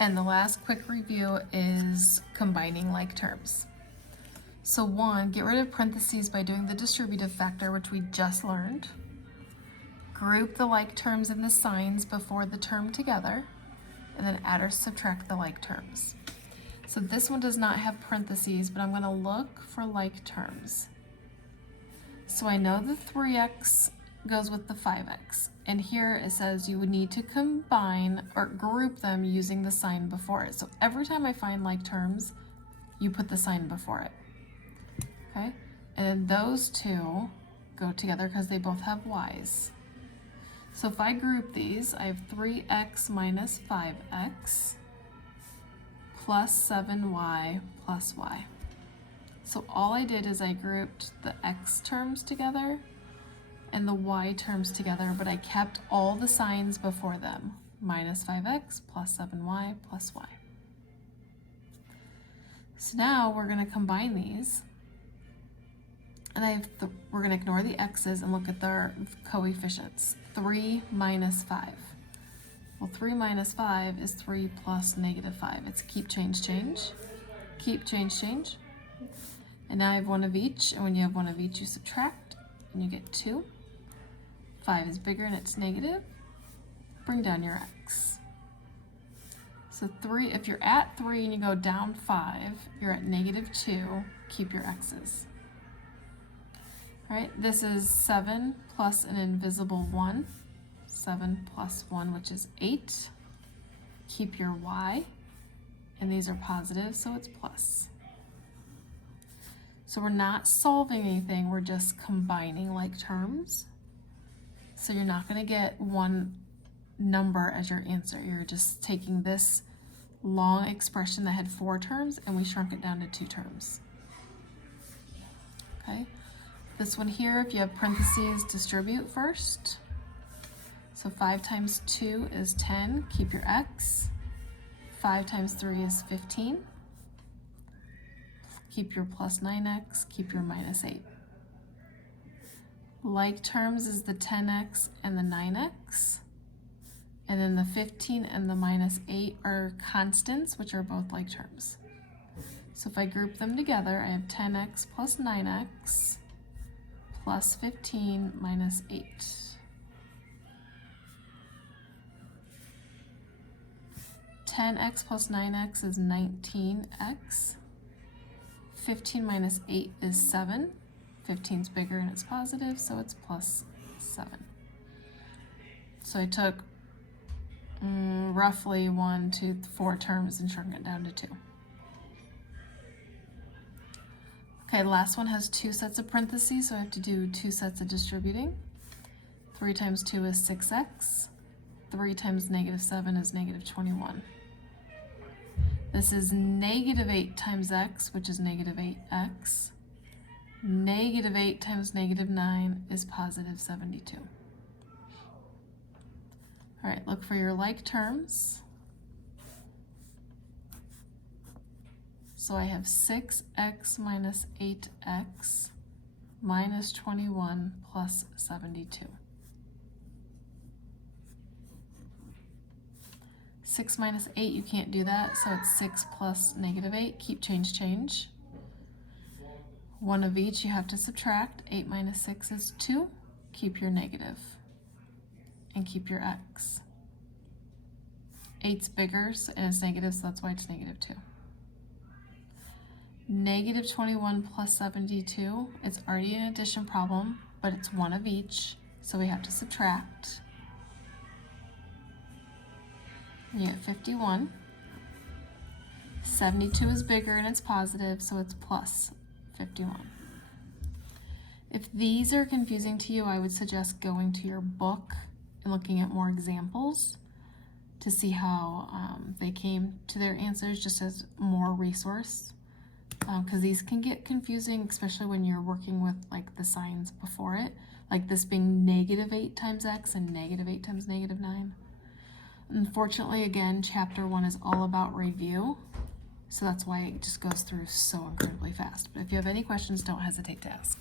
And the last quick review is combining like terms. So 1, get rid of parentheses by doing the distributive factor, which we just learned. Group the like terms and the signs before the term together, and then add or subtract the like terms. So this one does not have parentheses, but I'm going to look for like terms. So I know the 3x goes with the 5x, and here it says you would need to combine or group them using the sign before it. So every time I find like terms, you put the sign before it. Okay, and then those two go together because they both have y's. So if I group these, I have 3x minus 5x plus 7y plus y. So all I did is I grouped the x terms together and the y terms together, but I kept all the signs before them. Minus 5x plus 7y plus y. So now we're going to combine these. And we're going to ignore the x's and look at their coefficients. 3 minus 5. Well, 3 minus 5 is 3 plus negative 5. It's keep, change, change. Keep, change, change. And now I have one of each. And when you have one of each, you subtract. And you get 2. 5 is bigger and it's negative. Bring down your x. So 3, if you're at 3 and you go down 5, you're at negative 2. Keep your x's. All right, this is 7 plus an invisible 1. 7 plus 1, which is 8. Keep your y, and these are positive, so it's plus. So we're not solving anything, we're just combining like terms. So you're not going to get one number as your answer. You're just taking this long expression that had 4 terms, and we shrunk it down to 2 terms. Okay. This one here, if you have parentheses, distribute first. So 5 times 2 is 10, keep your x. 5 times 3 is 15. Keep your plus 9x, keep your minus 8. Like terms is the 10x and the 9x. And then the 15 and the minus 8 are constants, which are both like terms. So if I group them together, I have 10x plus 9x. Plus 15 minus 8. (10x plus 9x is 19x. 15 minus 8 is 7. 15 is bigger and it's positive, so it's plus 7. So I took roughly 1, 2, 4 terms and shrunk it down to 2. Okay, the last one has 2 sets of parentheses, so I have to do 2 sets of distributing. 3 times 2 is 6x. 3 times negative 7 is negative 21. This is negative 8 times x, which is negative 8x. Negative 8 times negative 9 is positive 72. All right, look for your like terms. So I have 6x minus 8x minus 21 plus 72. 6 minus 8, you can't do that, so it's 6 plus negative 8. Keep, change, change. One of each you have to subtract. 8 minus 6 is 2. Keep your negative. And keep your x. 8's bigger and it's negative, so that's why it's negative 2. Negative 21 plus 72, it's already an addition problem, but it's one of each, so we have to subtract. You get 51. 72 is bigger and it's positive, so it's plus 51. If these are confusing to you, I would suggest going to your book and looking at more examples to see how they came to their answers, just as more resource. Because these can get confusing, especially when you're working with like the signs before it, like this being negative 8 times x and negative 8 times negative 9. Unfortunately, again, chapter 1 is all about review, so that's why it just goes through so incredibly fast. But if you have any questions, don't hesitate to ask.